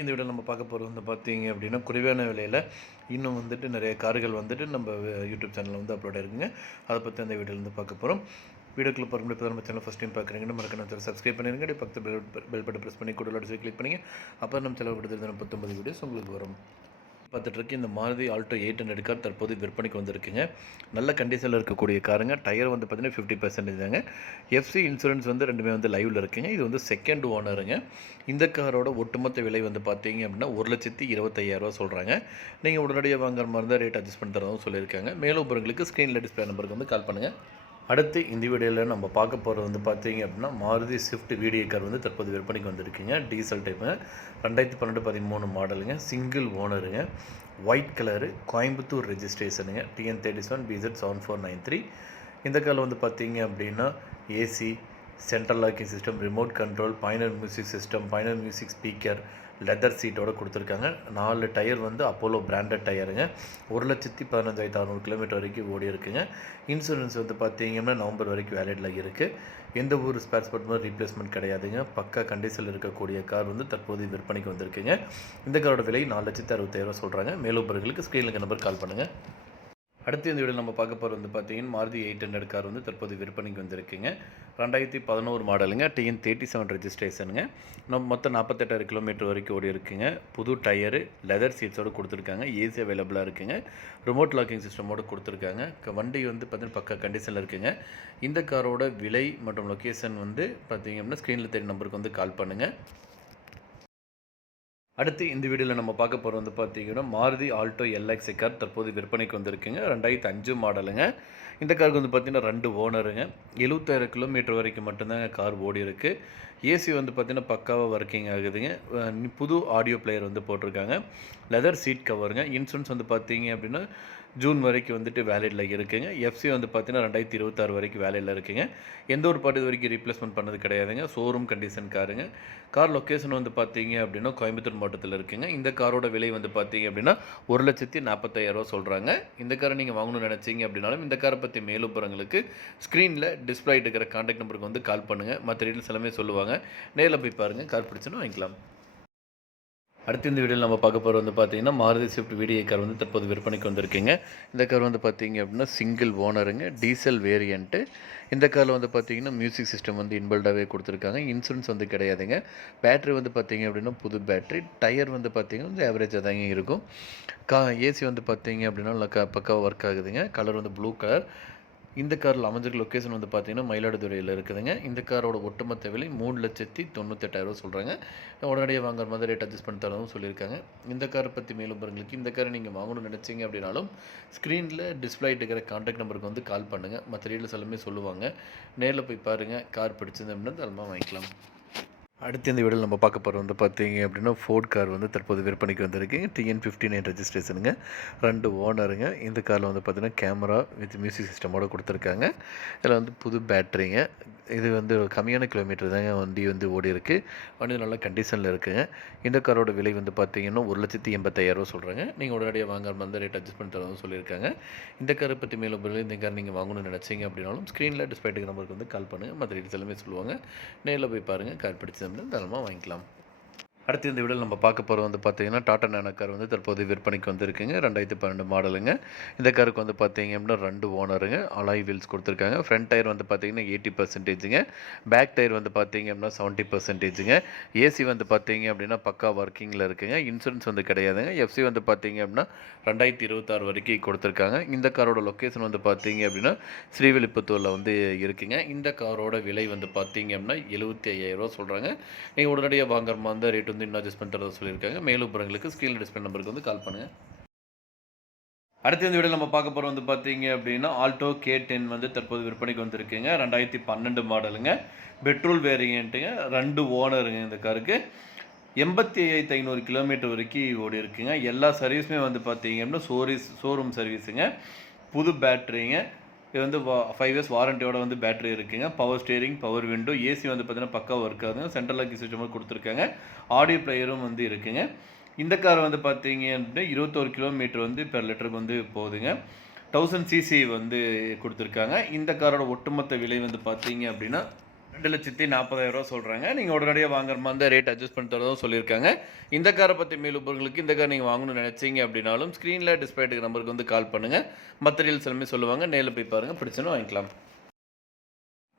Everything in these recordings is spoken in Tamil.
இந்த வீடியோ நம்ம பார்க்க போகிறது வந்து பார்த்தீங்க அப்படின்னா குறைவான விலையில் இன்னும் வந்துட்டு நிறைய கார்கள் வந்துட்டு நம்ம யூடியூப் சேனலில் வந்து அப்லோட் இருக்குங்க. அதை பற்றி அந்த வீடியோவில் பார்க்க போகிறோம். வீடியோக்குள்ள போகிற இப்போ நம்ம சேனல் ஃபஸ்ட் டைம் பார்க்குறீங்கன்னா மறக்காம சப்ஸ்கிரைப் பண்ணிடுங்க. பக்கத்து பெல் பட்டன் ப்ரெஸ் பண்ணி கூட கிளிக் பண்ணிங்க. அப்போ நம்ம செலவு கொடுத்துருந்த 19 வீடியோஸ் உங்களுக்கு வரும். பார்த்துட்ருக்கு இந்த மாருதி ஆல்டோ 800 கார் தற்போது விற்பனைக்கு வந்திருக்குங்க. நல்ல கண்டிஷனில் இருக்கக்கூடிய காருங்க. டயர் வந்து பார்த்தீங்கன்னா 50% தாங்க. எஃப்சி இன்சூரன்ஸ் வந்து ரெண்டுமே வந்து லைவில் இருக்குங்க. இது வந்து செகண்ட் ஓனருங்க. இந்த காரோட ஒட்டுமொத்த விலை வந்து பார்த்தீங்க அப்படின்னா 1,25,000 சொல்கிறாங்க. நீங்கள் உடனடியாக வாங்குற மாதிரி இருந்தால் ரேட் அட்ஜஸ்ட் பண்ணி தரதும் சொல்லியிருக்காங்க. மேலும் உங்களுக்கு ஸ்க்ரீனில் டிஸ்பிளே நம்பருக்கு வந்து கால் பண்ணுங்கள். அடுத்து இந்த வீடியோவில் நம்ம பார்க்க போகிறது வந்து பார்த்தீங்க அப்படின்னா மாருதி ஸ்விஃப்ட் வீடியோ கார் வந்து தற்போது விற்பனைக்கு வந்திருக்குங்க. டீசல் டைப்புங்க. 2012-13 மாடலுங்க. சிங்கிள் ஓனருங்க. White colour. கோயம்புத்தூர் ரெஜிஸ்ட்ரேஷனுங்க. TN37BZ7493. இந்த காரில் வந்து பார்த்தீங்க அப்படின்னா AC, central locking system, remote control, Pioneer music system, Pioneer music speaker, leather சீட்டோடு கொடுத்துருக்காங்க. 4 டயர் வந்து அப்போலோ பிராண்டட் டயருங்க. 1,15,600 கிலோமீட்டர் வரைக்கும் ஓடி இருக்குங்க. இன்சூரன்ஸ் வந்து பார்த்தீங்கன்னா நவம்பர் வரைக்கும் வேலிடில் இருக்குது. எந்த ஒரு ஸ்பேர் பார்ட்ஸும் ரீப்ளேஸ்மெண்ட் கிடையாதுங்க. பக்கா கண்டிஷனில் இருக்கக்கூடிய கார் வந்து தற்போது விற்பனைக்கு வந்திருக்குங்க. இந்த காரோட விலை 4,65,000 சொல்கிறாங்க. மேலும் பிறகுகளுக்கு ஸ்க்ரீனுக்கு நம்பர் கால் பண்ணுங்கள். அடுத்து இந்த வீடியோ நம்ம பார்க்க போகிறது வந்து பார்த்தீங்கன்னா மாருதி 800 கார் வந்து தற்போது விற்பனைக்கு வந்திருக்குங்க. 2011 மாடலுங்க. TN37 ரெஜிஸ்ட்ரேஷனுங்க. நம்ம மொத்தம் 48,000 கிலோமீட்டர் வரைக்கும் ஓடி இருக்குங்க. புது டயரு, லெதர் சீட்ஸோடு கொடுத்துருக்காங்க. ஏசி அவைலபிளாக இருக்குங்க. ரிமோட் லாக்கிங் சிஸ்டமோடு கொடுத்துருக்காங்க. வண்டி வந்து பார்த்தீங்கன்னா பக்கா கண்டிஷனில் இருக்குங்க. இந்த காரோட விலை மற்றும் லொக்கேஷன் வந்து பார்த்தீங்க அப்படின்னா ஸ்க்ரீனில் தெரியும் நம்பருக்கு வந்து கால் பண்ணுங்கள். அடுத்து இந்த வீடியோவில் நம்ம பார்க்க போகிறது வந்து பார்த்தீங்கன்னா மாருதி ஆல்டோ LX கார் தற்போது விற்பனைக்கு வந்திருக்குங்க. 2005 மாடலுங்க. இந்த காருக்கு வந்து பார்த்தீங்கன்னா 2 ஓனருங்க. 70,000 கிலோமீட்டர் வரைக்கும் மட்டும்தாங்க கார் ஓடி இருக்குது. ஏசி வந்து பார்த்தீங்கன்னா பக்காவாக ஒர்க்கிங் ஆகுதுங்க. புது ஆடியோ பிளேயர் வந்து போட்டிருக்காங்க. Leather seat கவருங்க. இன்சூரன்ஸ் வந்து பார்த்தீங்க அப்படின்னா ஜூன் வரைக்கும் வந்துட்டு வேலிடில் இருக்குங்க. எஃப்சி வந்து பார்த்தீங்கன்னா 2026 வரைக்கும் வேலிடில் இருக்குங்க. எந்த ஒரு பார்ட் இது வரைக்கும் ரீப்ளேஸ்மெண்ட் பண்ணது கிடையாதுங்க. ஷோரூம் கண்டிஷன் காருங்க. கார் லொக்கேஷன் வந்து பார்த்தீங்க அப்படின்னா கோயம்புத்தூர் மாவட்டத்தில் இருக்குங்க. இந்த காரோட விலை வந்து பார்த்தீங்க அப்படின்னா 1,45,000 சொல்கிறாங்க. இந்த காரை நீங்கள் வாங்கணும்னு நினச்சிங்க அப்படின்னாலும் இந்த காரை பற்றி மேலும் விவரங்களுக்கு ஸ்க்ரீனில் டிஸ்பிளே இருக்கிற கான்டாக்ட் நம்பருக்கு வந்து கால் பண்ணுங்கள். மற்ற டீட்டெயில்ஸ் எல்லாமே சொல்லுவாங்க. நேரில் போய் பாருங்கள். கார் பிடிச்சுன்னு வாங்கிக்கலாம். அடுத்து இந்த வீடியோவில் நம்ம பார்க்க போகிறது வந்து பார்த்தீங்கன்னா மாருதி ஸ்விஃப்ட் வீடியோ கார் வந்து தற்போது விற்பனைக்கு வந்திருக்குங்க. இந்த கார் வந்து பார்த்தீங்க அப்படின்னா சிங்கிள் ஓனருங்க. Diesel variant. இந்த காரில் வந்து பார்த்தீங்கன்னா மியூசிக் சிஸ்டம் வந்து இன்பில்டாகவே கொடுத்துருக்காங்க. இன்சூரன்ஸ் வந்து கிடையாதுங்க. பேட்ரி வந்து பார்த்தீங்க அப்படின்னா புது பேட்ரி. டயர் வந்து பார்த்தீங்கன்னா வந்து ஆவரேஜாக தாங்க இருக்கும். ஏசி வந்து பார்த்தீங்க அப்படின்னா பக்காவாக ஒர்க் ஆகுதுங்க. கலர் வந்து ப்ளூ கலர். இந்த காரில் அமைஞ்சிருக்க லொக்கேஷன் வந்து பார்த்தீங்கன்னா மயிலாடுதுறையில் இருக்குதுங்க. இந்த காரோட ஒட்டுமொத்த விலை 3,98,000 சொல்கிறாங்க. உடனடியாக வாங்குற மாதிரி ரேட் அட்ஜஸ்ட் பண்ணி தரவும் சொல்லியிருக்காங்க. இந்த காரை பற்றி மேலும் பாருங்களுக்கு இந்த காரை நீங்கள் வாங்கணும்னு நினச்சிங்க அப்படின்னாலும் ஸ்க்ரீனில் டிஸ்பிளே இருக்கிற கான்டாக்ட் நம்பருக்கு வந்து கால் பண்ணுங்கள். மற்ற டீட்டெயில்ஸ் எல்லாமே சொல்லுவாங்க. நேரில் போய் பாருங்கள். கார் பிடிச்சிருந்து அப்படின்னா தரமாக வாங்கிக்கலாம். அடுத்து இந்த வீடியோவில் நம்ம பார்க்க போகிறது வந்து பார்த்தீங்க அப்படின்னா ஃபோர்ட் கார் வந்து தற்போது விற்பனைக்கு வந்திருக்கு. TN59 ரெஜிஸ்ட்ரேஷனுங்க. 2 ஓனருங்க. இந்த காரில் வந்து பார்த்தீங்கன்னா கேமரா வித் மியூசிக் சிஸ்டமோடு கொடுத்துருக்காங்க. இதில் வந்து புது பேட்ரிங்க. இது வந்து கம்மியான கிலோமீட்டர் தாங்க வண்டி வந்து ஓடி இருக்குது. வண்டி நல்ல கண்டிஷனில் இருக்குங்க. இந்த காரோட விலை வந்து பார்த்தீங்கன்னா 1,85,000 சொல்கிறாங்க. நீங்கள் உடனடியாக வாங்குற மாதிரி ரேட் அட்ஜஸ்ட் பண்ணி தரவும் சொல்லியிருக்காங்க. இந்த காரை பற்றி மேலும் இந்த கார் நீங்கள் வாங்கணும்னு நினச்சிங்க அப்படின்னாலும் ஸ்க்ரீனில் டிஸ்பிளே நம்பருக்கு வந்து கால் பண்ணுங்கள். மற்ற டீட்டெயில்ஸ் எல்லாமே சொல்லுவாங்க. நேரில் போய் பாருங்கள். கார் பிடிச்சது தாராளமாக வாங்கிக்கலாம். அடுத்து இந்த வீடியோவில் நம்ம பார்க்க போகிறது வந்து பார்த்தீங்கன்னா டாடா நேனோ கார் வந்து தற்போது விற்பனைக்கு வந்திருக்குங்க. 2012 மாடலுங்க. இந்த காருக்கு வந்து பார்த்தீங்க அப்படின்னா 2 ஓனருங்க. அலாய் வீல்ஸ் கொடுத்துருக்காங்க. ஃப்ரண்ட் டயர் வந்து பார்த்தீங்கன்னா 80%ங்க. பேக் டயர் வந்து பார்த்தீங்க அப்படின்னா 70%ங்க. ஏசி வந்து பார்த்தீங்க அப்படின்னா பக்கா ஒர்க்கிங்கில் இருக்குங்க. இன்சூரன்ஸ் வந்து கிடையாதுங்க. எஃப்சி வந்து பார்த்தீங்க அப்படின்னா 2026 வரைக்கும் கொடுத்துருக்காங்க. இந்த காரோட லொக்கேஷன் வந்து பார்த்தீங்க அப்படின்னா ஸ்ரீவில்லிபுத்தூரில் வந்து இருக்குங்க. இந்த காரோட விலை வந்து பார்த்தீங்க அப்படின்னா 75,000 சொல்கிறாங்க. நீங்கள் உடனடியாக வாங்குற மாதிரி ரேட் வந்து இன்னும் அட்ஜஸ்ட் பண்ணுறதா சொல்லியிருக்காங்க. மேலும் விவரங்களுக்கு ஸ்க்ரீனில் டிஸ்பிளே நம்பருக்கு வந்து கால் பண்ணுங்கள். அடுத்த இந்த வீடியோ நம்ம பார்க்க போகிறோம் வந்து பார்த்தீங்க அப்படின்னா ஆல்டோ K10 வந்து தற்போது விற்பனைக்கு வந்திருக்குங்க. 2012 மாடலுங்க. பெட்ரோல் வேரியண்ட்டுங்க. 2 ஓனருங்க. இந்த காருக்கு 85,500 கிலோமீட்டர் வரைக்கும் ஓடி இருக்குங்க. எல்லா சர்வீஸுமே வந்து பார்த்தீங்க அப்படின்னா ஷோரூம் சர்வீஸுங்க. புது பேட்ரிங்க. இது வந்து 5 இயர்ஸ் வாரண்டியோட வந்து பேட்டரி இருக்குங்க. Power steering, power window, AC வந்து பார்த்தீங்கன்னா பக்கா ஒர்க் ஆகுதுங்க. சென்ட்ரல் லாக்கிங் சிஸ்டம் கொடுத்துருக்காங்க. ஆடியோ பிளேயரும் வந்து இருக்குங்க. இந்த கார் வந்து பார்த்தீங்க அப்படின்னா 21 கிலோமீட்டர் வந்து பெர் லிட்டருக்கு வந்து போகுதுங்க. 1000 cc வந்து கொடுத்துருக்காங்க. இந்த காரோட ஒட்டுமொத்த விலை வந்து பார்த்தீங்க அப்படின்னா 2,40,000 சொல்றாங்க. நீங்க உடனடியா வாங்குற மாரி இருந்தா ரேட் அட்ஜஸ்ட் பண்ணி தரதும் சொல்லியிருக்காங்க. இந்த கார பத்தி மேலும் விவரங்களுக்கு இந்த கார் நீங்க வாங்கணும்னு நெனைச்சீங்க அப்டின்னாலும், ஸ்க்ரீன்ல டிஸ்ப்ளே ஆயிட்டு இருக்க நம்பருக்கு வந்து கால் பண்ணுங்க. மத்த டீடைல்ஸ் எல்லாமே சொல்லுவாங்க. நேர்ல போய் பாருங்க. பிடிச்சதுனா வாங்கிக்கலாம்.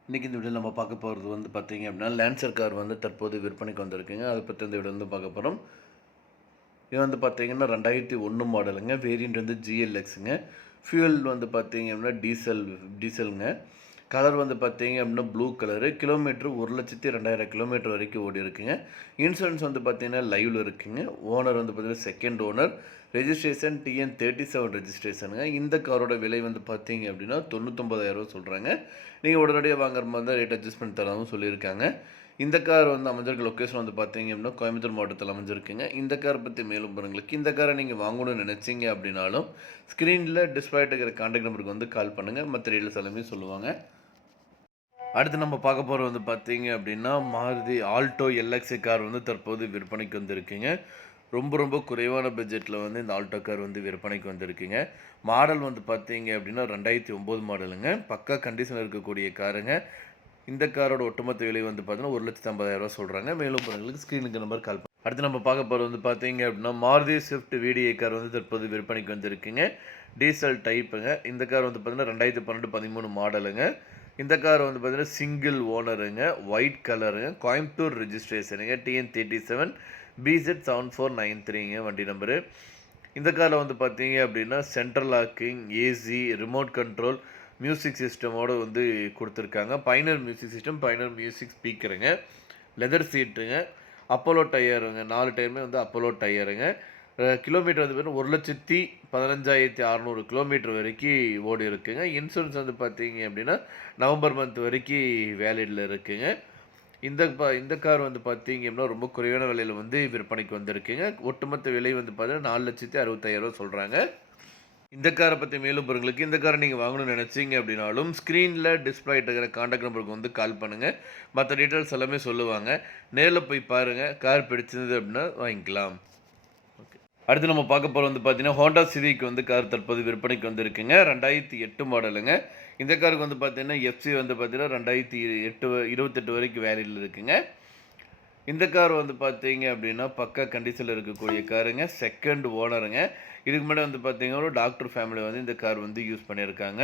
இன்னைக்கு இந்த வீடியோல நம்ம பார்க்க போறது வந்து பார்த்தீங்க அப்டின்னா, லான்சர் கார் வந்து தற்போது விற்பனைக்கு வந்திருக்குங்க. அத பத்தி இந்த வீடியோல வந்து பார்க்க போறோம். இது வந்து பார்த்தீங்கன்னா 2001 மாடலுங்க. வேரியன்ட் வந்து GLXங்க. ஃபியூயல் வந்து பார்த்தீங்க அப்டின்னா டீசல்ங்க. கலர் வந்து பார்த்தீங்க அப்டின்னா ப்ளூ கலரு. கிலோமீட்டர் 1,02,000 கிலோமீட்டர் வரைக்கும் ஓடியிருக்குங்க. இன்சூரன்ஸ் வந்து பார்த்தீங்கன்னா லைவ்ல இருக்குங்க. ஓனர் வந்து பார்த்தீங்கன்னா செகண்ட் ஓனர். Registration TN37 ரெஜிஸ்ட்ரேஷனுங்க. இந்த காரோட விலை வந்து பார்த்தீங்க அப்டின்னா 99,000 சொல்றாங்க. நீங்க உடனடியா வாங்குற மாரி இருந்தா ரேட் அட்ஜஸ்ட் பண்ணி தரதாவும் சொல்லியிருக்காங்க. இந்த கார் வந்து அமைஞ்சிருக்க லொக்கேஷன் வந்து பார்த்தீங்க அப்படின்னா கோயம்புத்தூர் மாவட்டத்தில் அமைஞ்சிருக்குங்க. இந்த காரை பற்றி மேலும் விவரங்களுக்கு இந்த காரை நீங்கள் வாங்கணும்னு நினச்சிங்க அப்படின்னாலும் ஸ்க்ரீனில் டிஸ்பிளே இருக்கிற கான்டாக்ட் நம்பருக்கு வந்து கால் பண்ணுங்கள். மற்ற டீடைல்ஸ் எல்லாமே சொல்லுவாங்க. அடுத்து நம்ம பார்க்க போகிறது வந்து பார்த்தீங்க அப்படின்னா மாருதி ஆல்டோ LX கார் வந்து தற்போது விற்பனைக்கு வந்திருக்குங்க. ரொம்ப குறைவான பட்ஜெட்டில் வந்து இந்த ஆல்டோ கார் வந்து விற்பனைக்கு வந்திருக்குங்க. மாடல் வந்து பார்த்தீங்க அப்படின்னா 2009 மாடலுங்க. பக்கா கண்டிஷனில் இருக்கக்கூடிய காருங்க. இந்த காரோட ஒட்டுமொத்த விலை வந்து பார்த்தீங்கன்னா 1,50,000 சொல்கிறாங்க. மேலும் உங்களுக்கு ஸ்க்ரீனுக்கு நம்பர் கால் பண்ணுங்க. அடுத்து நம்ம பார்க்க போகிறது வந்து பார்த்தீங்க அப்படின்னா மாருதி ஸ்விஃப்ட் VDI கார் வந்து தற்போது விற்பனைக்கு வந்திருக்குங்க. டீசல் டைப்புங்க. இந்த கார் வந்து பார்த்தீங்கன்னா 2012-13 மாடலுங்க. இந்த கார் வந்து பார்த்தீங்கன்னா சிங்கிள் ஓனருங்க. ஒயிட் கலருங்க. கோயம்புத்தூர் ரெஜிஸ்ட்ரேஷனுங்க. TN37 BZ7493ங்க வண்டி நம்பரு. இந்த காரில் வந்து பார்த்தீங்க அப்படின்னா central locking, AC, remote control, music சிஸ்டமோடு வந்து கொடுத்துருக்காங்க. Pioneer music system, Pioneer music ஸ்பீக்கருங்க. லெதர் சீட்டுங்க. அப்போலோ டயருங்க. 4 டயருமே வந்து அப்போலோ டயருங்க. கிலோமீட்டர் வந்து பார்த்தீங்கன்னா 1,15,600 கிலோமீட்டர் வரைக்கும் ஓடி இருக்குங்க. இன்சூரன்ஸ் வந்து பார்த்தீங்க அப்படின்னா நவம்பர் மந்த் வரைக்கும் வேலிடில் இருக்குங்க. இந்த கார் வந்து பார்த்தீங்க அப்படின்னா ரொம்ப குறைவான விலையில் வந்து விற்பனைக்கு வந்திருக்குங்க. ஒட்டுமொத்த விலை வந்து பார்த்தீங்கன்னா 4,65,000 சொல்கிறாங்க. இந்த காரை பற்றி மேலும் விவரங்களுக்கு இந்த காரை நீங்கள் வாங்கணும்னு நினச்சிங்க அப்படின்னாலும் ஸ்க்ரீனில் டிஸ்பிளே இருக்கிற கான்டாக்ட் நம்பருக்கு வந்து கால் பண்ணுங்கள். மற்ற டீட்டெயில்ஸ் எல்லாமே சொல்லுவாங்க. நேரில் போய் பாருங்கள். கார் பிடிச்சிருந்தது அப்படின்னா வாங்கிக்கலாம். ஓகே. அடுத்து நம்ம பார்க்க போகிறது வந்து பார்த்தீங்கன்னா ஹோண்டா சிவிக் வந்து கார் தற்போது விற்பனைக்கு வந்திருக்குங்க. 2008 மாடலுங்க. இந்த காருக்கு வந்து பார்த்தீங்கன்னா FC வந்து பார்த்தீங்கன்னா 2028 வரைக்கும் வேலிடில் இருக்குங்க. இந்த கார் வந்து பார்த்தீங்க அப்படின்னா பக்கா கண்டிஷனில் இருக்கக்கூடிய காருங்க. செகண்ட் ஓனருங்க. இதுக்கு முன்னாடி வந்து பார்த்தீங்கன்னா ஒரு டாக்டர் ஃபேமிலி வந்து இந்த கார் வந்து யூஸ் பண்ணியிருக்காங்க.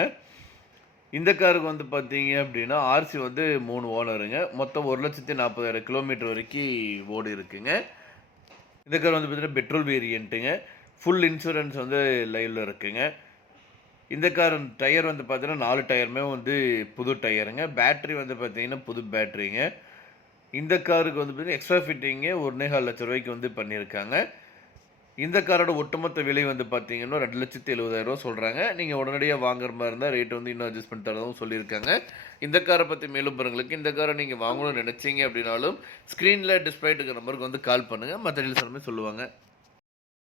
இந்த காருக்கு வந்து பார்த்தீங்க அப்படின்னா RC வந்து 3 ஓனருங்க. மொத்தம் 1,40,000 கிலோமீட்டர் வரைக்கும் ஓடி இருக்குங்க. இந்த கார் வந்து பார்த்தீங்கன்னா பெட்ரோல் வேரியண்ட்டுங்க. ஃபுல் இன்சூரன்ஸ் வந்து லைவில் இருக்குங்க. இந்த கார் டயர் வந்து பார்த்தீங்கன்னா 4 டயருமே வந்து புது டயருங்க. பேட்டரி வந்து பார்த்தீங்கன்னா புது பேட்டரிங்க. இந்த காருக்கு வந்து பார்த்தீங்கன்னா எக்ஸ்ட்ரா ஃபிட்டிங்கு 1,25,000 ரூபாய்க்கு வந்து பண்ணியிருக்காங்க. இந்த காரோட ஒட்டுமொத்த விலை வந்து பார்த்தீங்கன்னா 2,70,000 சொல்கிறாங்க. நீங்கள் உடனடியாக வாங்குற மாதிரி இருந்தால் ரேட் வந்து இன்னும் அட்ஜஸ்ட் பண்ணி தரதும் சொல்லியிருக்காங்க. இந்த காரை பற்றி மேலும் விவரங்களுக்கு இந்த காரை நீங்கள் வாங்கணும்னு நினச்சிங்க அப்படின்னாலும் ஸ்க்ரீனில் டிஸ்பிளே இருக்கிற நம்பருக்கு வந்து கால் பண்ணுங்கள். மற்ற டீடைல்ஸ் எல்லாமே சொல்லுவாங்க.